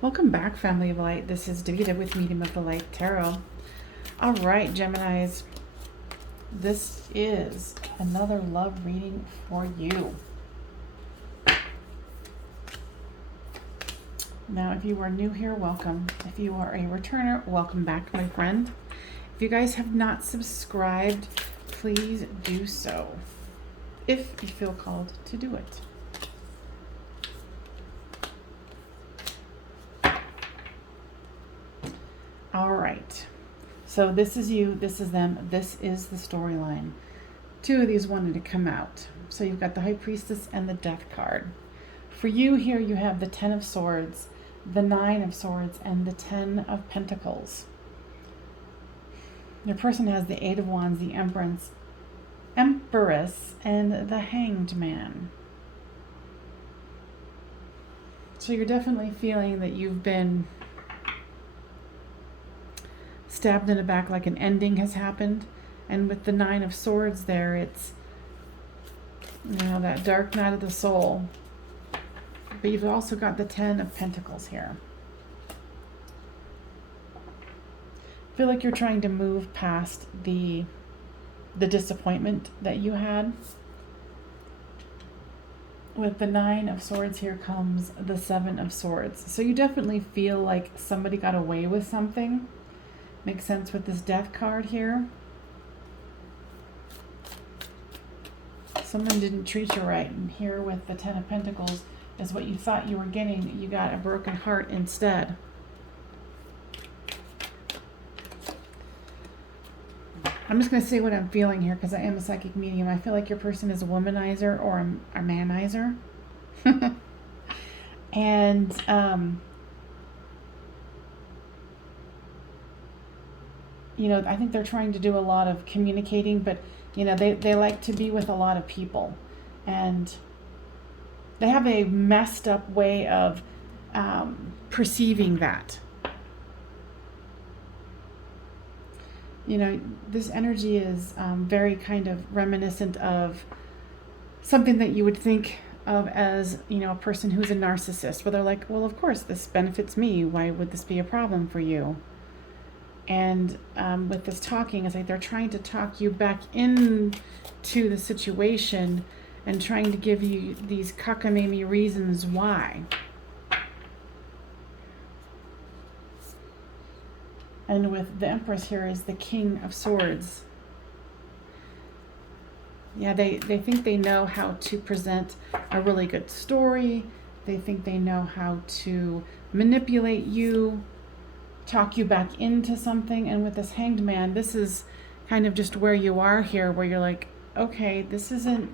Welcome back, family of light. This is Davida with Medium of the Light Tarot. All right, Geminis, this is another love reading for you. Now, if you are new here, welcome. If you are a returner, welcome back, my friend. If you guys have not subscribed, please do so if you feel called to do it. All right, so this is you, this is them, this is the storyline. Two of these wanted to come out. So you've got the High Priestess and the Death card. For you here, you have the Ten of Swords, the Nine of Swords, and the Ten of Pentacles. Your person has the Eight of Wands, the Empress, and the Hanged Man. So you're definitely feeling that you've been stabbed in the back, like an ending has happened. And with the Nine of Swords there, it's, that dark night of the soul. But you've also got the Ten of Pentacles here. I feel like you're trying to move past the disappointment that you had. With the Nine of Swords here comes the Seven of Swords. So you definitely feel like somebody got away with something. Makes sense with this Death card here. Someone didn't treat you right. And here with the Ten of Pentacles is what you thought you were getting. You got a broken heart instead. I'm just going to say what I'm feeling here because I am a psychic medium. I feel like your person is a womanizer or a manizer. And, I think they're trying to do a lot of communicating, but, they like to be with a lot of people. And they have a messed up way of perceiving that. This energy is very kind of reminiscent of something that you would think of as, a person who's a narcissist, where they're like, well, of course, this benefits me. Why would this be a problem for you? And with this talking, it's like they're trying to talk you back into the situation and trying to give you these cockamamie reasons why. And with the Empress here is the King of Swords. Yeah, they think they know how to present a really good story. They think they know how to manipulate you, talk you back into something. And with this Hanged Man, this is kind of just where you are here, where you're like, okay, this isn't,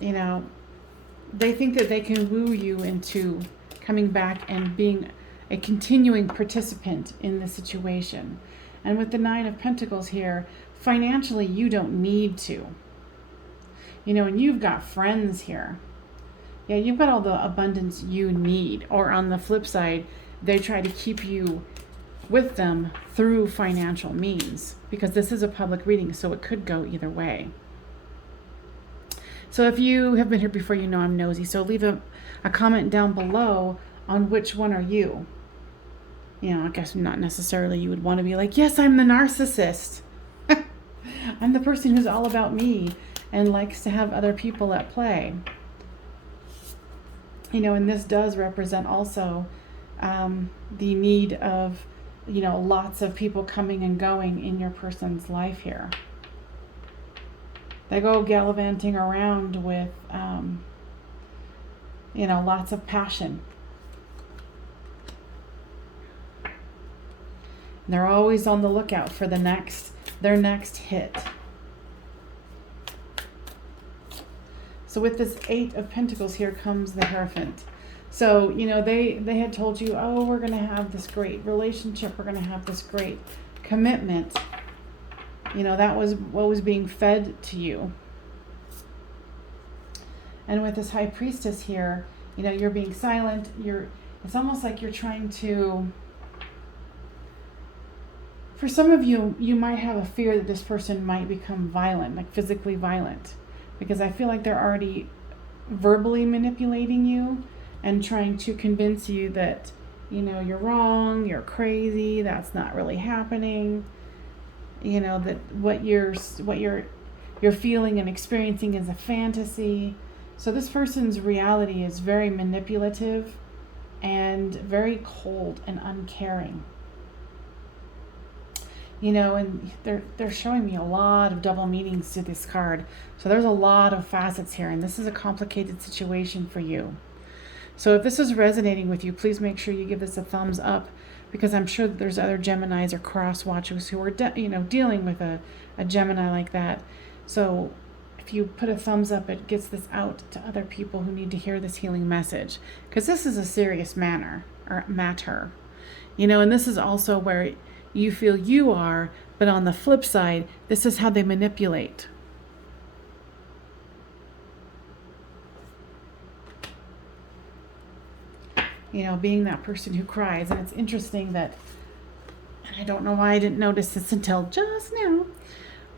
they think that they can woo you into coming back and being a continuing participant in the situation. And with the Nine of Pentacles here, financially, you don't need to. And you've got friends here. Yeah, you've got all the abundance you need. Or on the flip side, they try to keep you with them through financial means, because this is a public reading, so it could go either way. So if you have been here before, I'm nosy. So leave a comment down below on which one are you. I guess not necessarily you would want to be like, yes, I'm the narcissist. I'm the person who's all about me and likes to have other people at play. And this does represent also the need of, lots of people coming and going in your person's life here. They go gallivanting around with, lots of passion. They're always on the lookout for their next hit. So with this Eight of Pentacles here comes the Hierophant. So, they had told you, oh, we're going to have this great relationship. We're going to have this great commitment. That was what was being fed to you. And with this High Priestess here, you're being silent. It's almost like you're trying to, for some of you, you might have a fear that this person might become violent, like physically violent, because I feel like they're already verbally manipulating you and trying to convince you that you're wrong, you're crazy, that's not really happening. That what you're feeling and experiencing is a fantasy. So this person's reality is very manipulative and very cold and uncaring. And they're showing me a lot of double meanings to this card. So there's a lot of facets here, and this is a complicated situation for you. So if this is resonating with you, please make sure you give this a thumbs up, because I'm sure that there's other Geminis or cross watchers who are dealing with a Gemini like that. So if you put a thumbs up, it gets this out to other people who need to hear this healing message, because this is a serious matter. And this is also where you feel you are, but on the flip side, this is how they manipulate. Being that person who cries. And it's interesting that, I don't know why I didn't notice this until just now,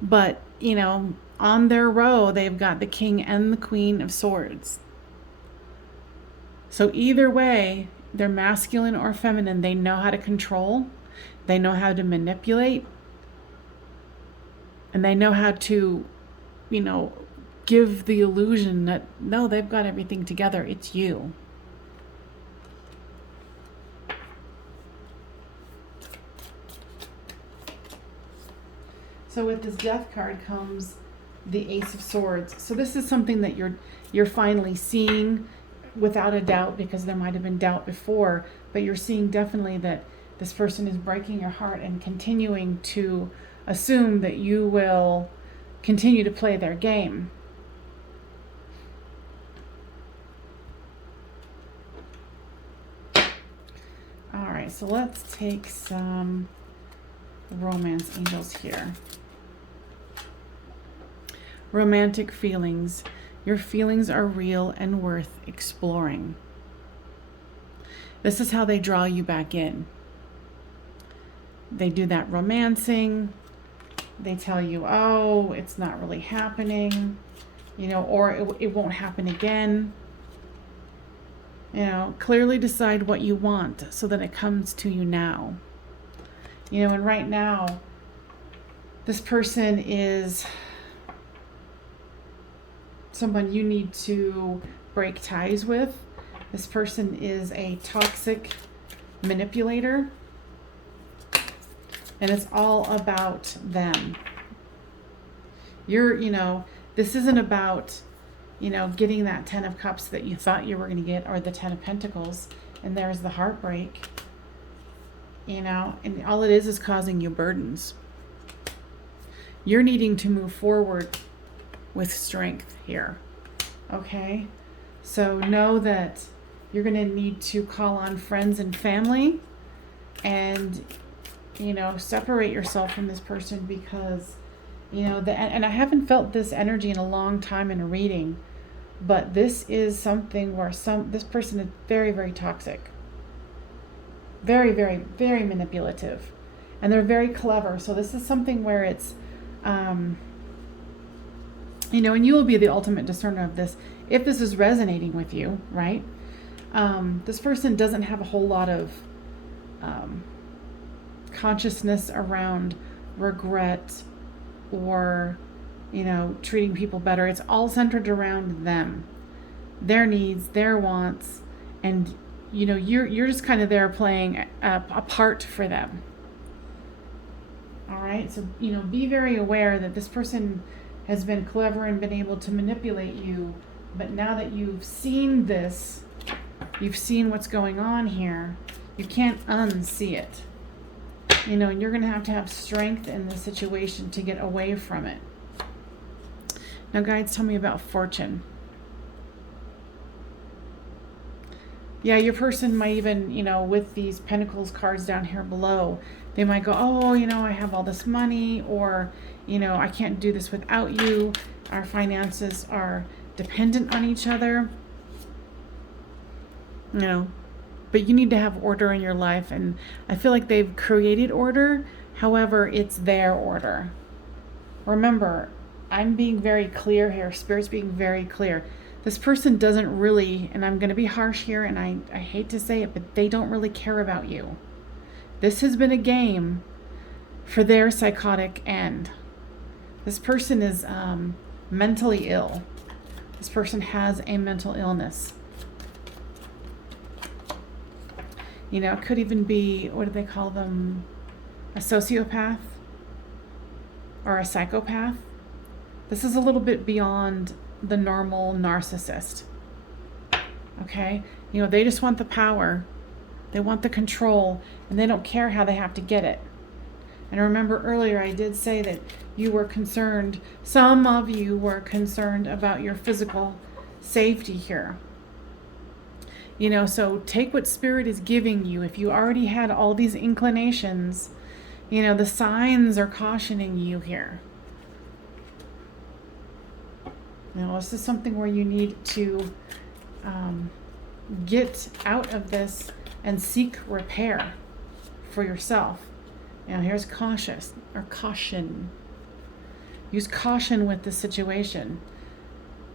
but, on their row, they've got the King and the Queen of Swords. So either way, they're masculine or feminine. They know how to control. They know how to manipulate. And they know how to, give the illusion that, no, they've got everything together. It's you. So with this Death card comes the Ace of Swords. So this is something that you're finally seeing without a doubt, because there might have been doubt before, but you're seeing definitely that this person is breaking your heart and continuing to assume that you will continue to play their game. All right, so let's take some romance angels here. Romantic feelings. Your feelings are real and worth exploring. This is how they draw you back in. They do that romancing. They tell you, oh, it's not really happening, or it won't happen again. Clearly decide what you want so that it comes to you now. And right now, this person is someone you need to break ties with. This person is a toxic manipulator, and it's all about them. This isn't about, getting that 10 of Cups that you thought you were going to get, or the 10 of Pentacles, and there's the heartbreak, and all it is causing you burdens. You're needing to move forward with strength here, okay? So know that you're going to need to call on friends and family, and separate yourself from this person, because and I haven't felt this energy in a long time in a reading, but this is something where this person is very, very toxic, very, very, very manipulative, and they're very clever. So this is something where it's and you will be the ultimate discerner of this if this is resonating with you, right? This person doesn't have a whole lot of consciousness around regret or treating people better. It's all centered around them, their needs, their wants, and you're just kind of there playing a part for them. All right, so be very aware that this person has been clever and been able to manipulate you, but now that you've seen this, you've seen what's going on here, you can't unsee it. And you're going to have strength in this situation to get away from it. Now, guides, tell me about fortune. Yeah, your person might even, with these Pentacles cards down here below, they might go, oh, I have all this money, or, I can't do this without you. Our finances are dependent on each other. But you need to have order in your life, and I feel like they've created order. However, it's their order. Remember, I'm being very clear here. Spirit's being very clear. This person doesn't really, and I'm going to be harsh here, and I hate to say it, but they don't really care about you. This has been a game for their psychotic end. This person is mentally ill. This person has a mental illness. You know, it could even be, what do they call them? A sociopath or a psychopath. This is a little bit beyond the normal narcissist. Okay? You know, they just want the power. They want the control, and they don't care how they have to get it. And remember earlier I did say that you were concerned, some of you were concerned about your physical safety here. You know, so take what Spirit is giving you. If you already had all these inclinations, you know, the signs are cautioning you here. You know, this is something where you need to get out of this and seek repair for yourself. Now here's caution. Use caution with the situation.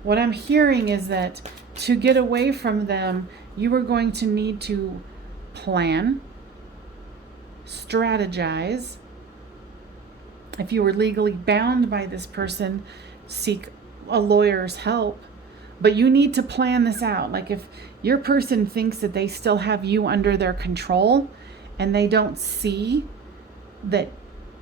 What I'm hearing is that to get away from them, you are going to need to plan, strategize. If you were legally bound by this person, seek a lawyer's help. But you need to plan this out. Like if your person thinks that they still have you under their control and they don't see that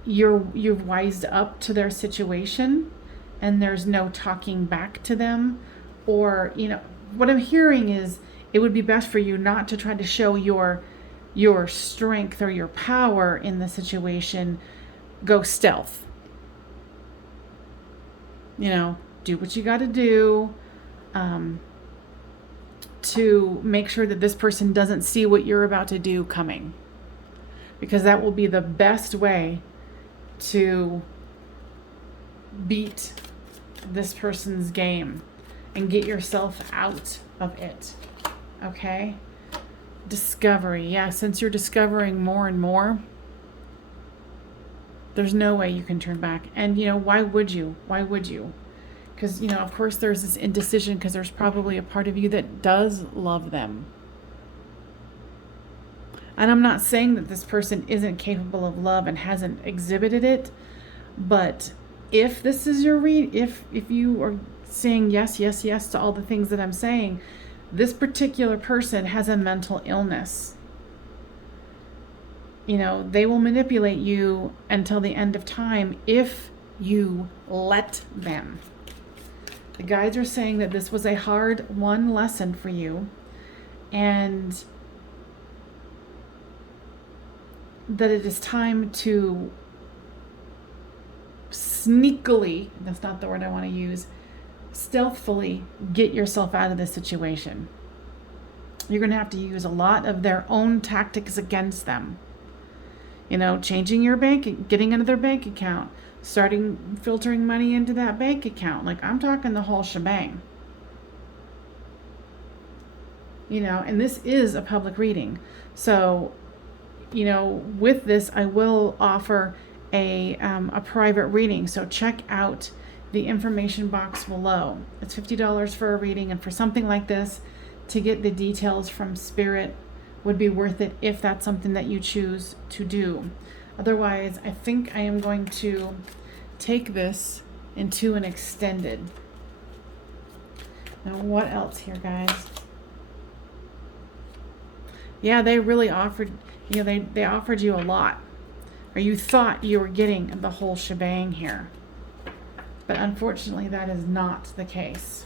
you've wised up to their situation and there's no talking back to them, or, you know, what I'm hearing is it would be best for you not to try to show your strength or your power in the situation. Go stealth. You know, do what you got to do to make sure that this person doesn't see what you're about to do coming. Because that will be the best way to beat this person's game and get yourself out of it. Okay? Discovery. Yeah, since you're discovering more and more, there's no way you can turn back. And, you know, why would you? Why would you? Because, you know, of course there's this indecision because there's probably a part of you that does love them. And I'm not saying that this person isn't capable of love and hasn't exhibited it, but if this is your if you are saying yes to all the things that I'm saying, this particular person has a mental illness. You know, they will manipulate you until the end of time if you let them. The guides are saying that this was a hard-won lesson for you, and that it is time to sneakily, that's not the word I want to use, stealthily get yourself out of this situation. You're going to have to use a lot of their own tactics against them. You know, changing your bank, getting into their bank account, starting filtering money into that bank account. Like, I'm talking the whole shebang. You know, and this is a public reading. So, you know, with this, I will offer a private reading. So check out the information box below. It's $50 for a reading, and for something like this, to get the details from Spirit would be worth it if that's something that you choose to do. Otherwise, I think I am going to take this into an extended. Now, what else here, guys? Yeah, they really offered, you know, they offered you a lot. Or you thought you were getting the whole shebang here. But unfortunately, that is not the case.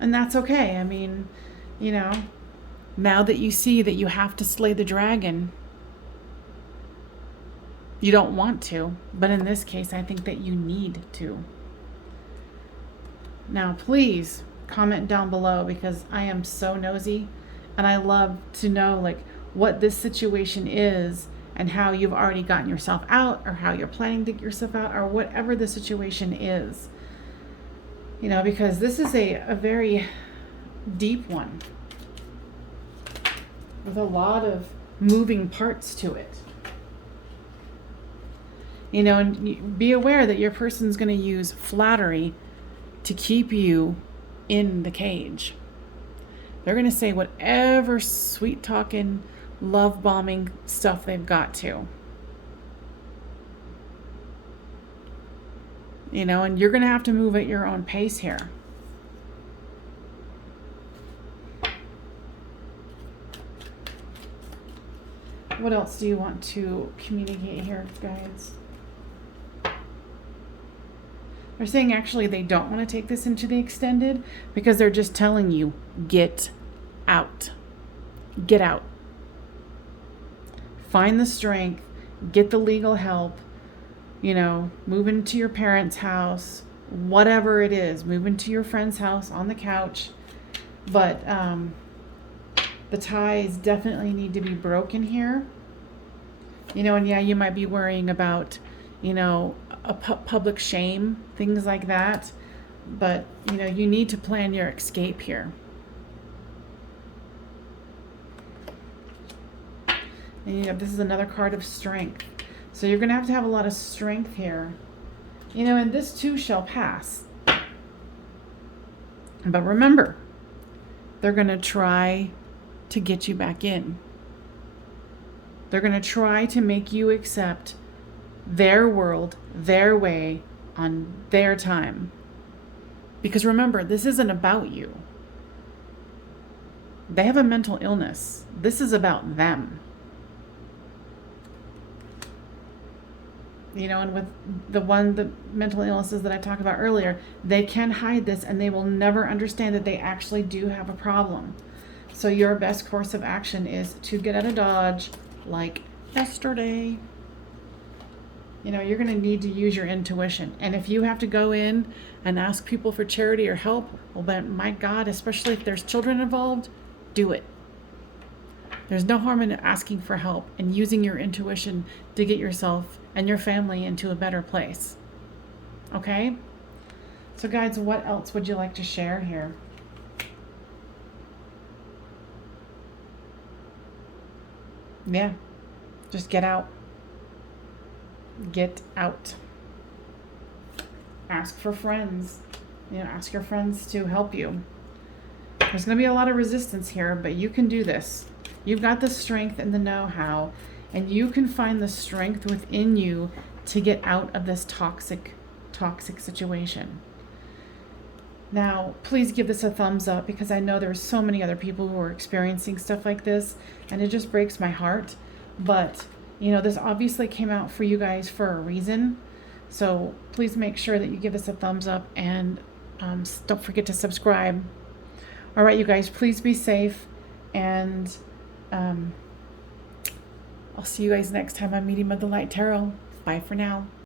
And that's okay. I mean, you know, now that you see that you have to slay the dragon, you don't want to. But in this case, I think that you need to. Now, please comment down below, because I am so nosy. And I love to know, like, what this situation is and how you've already gotten yourself out, or how you're planning to get yourself out, or whatever the situation is. You know, because this is a very deep one with a lot of moving parts to it. You know, and be aware that your person's going to use flattery to keep you in the cage. They're going to say whatever sweet talking, love bombing stuff they've got to. You know, and you're going to have to move at your own pace here. What else do you want to communicate here, guys? They're saying actually they don't want to take this into the extended because they're just telling you, get out. Get out. Find the strength, get the legal help, you know, move into your parents' house, whatever it is, move into your friend's house on the couch. But the ties definitely need to be broken here. You know, and yeah, you might be worrying about, you know, a public shame, things like that. But, you know, you need to plan your escape here. And, you know, this is another card of strength. So you're going to have a lot of strength here. You know, and this too shall pass. But remember, they're going to try to get you back in. They're going to try to make you accept their world, their way, on their time. Because remember, this isn't about you. They have a mental illness. This is about them. You know, and with the mental illnesses that I talked about earlier, they can hide this and they will never understand that they actually do have a problem. So your best course of action is to get out of Dodge like yesterday. You know, you're going to need to use your intuition. And if you have to go in and ask people for charity or help, well, then, my God, especially if there's children involved, do it. There's no harm in asking for help and using your intuition to get yourself and your family into a better place. Okay? So, guys, what else would you like to share here? Yeah. Just get out. Get out. Ask for friends. You know, ask your friends to help you. There's going to be a lot of resistance here, but you can do this. You've got the strength and the know-how, and you can find the strength within you to get out of this toxic situation. Now, please give this a thumbs up because I know there's so many other people who are experiencing stuff like this, and it just breaks my heart. But, you know, this obviously came out for you guys for a reason. So please make sure that you give us a thumbs up and don't forget to subscribe. All right, you guys, please be safe. And I'll see you guys next time on Medium of the Light Tarot. Bye for now.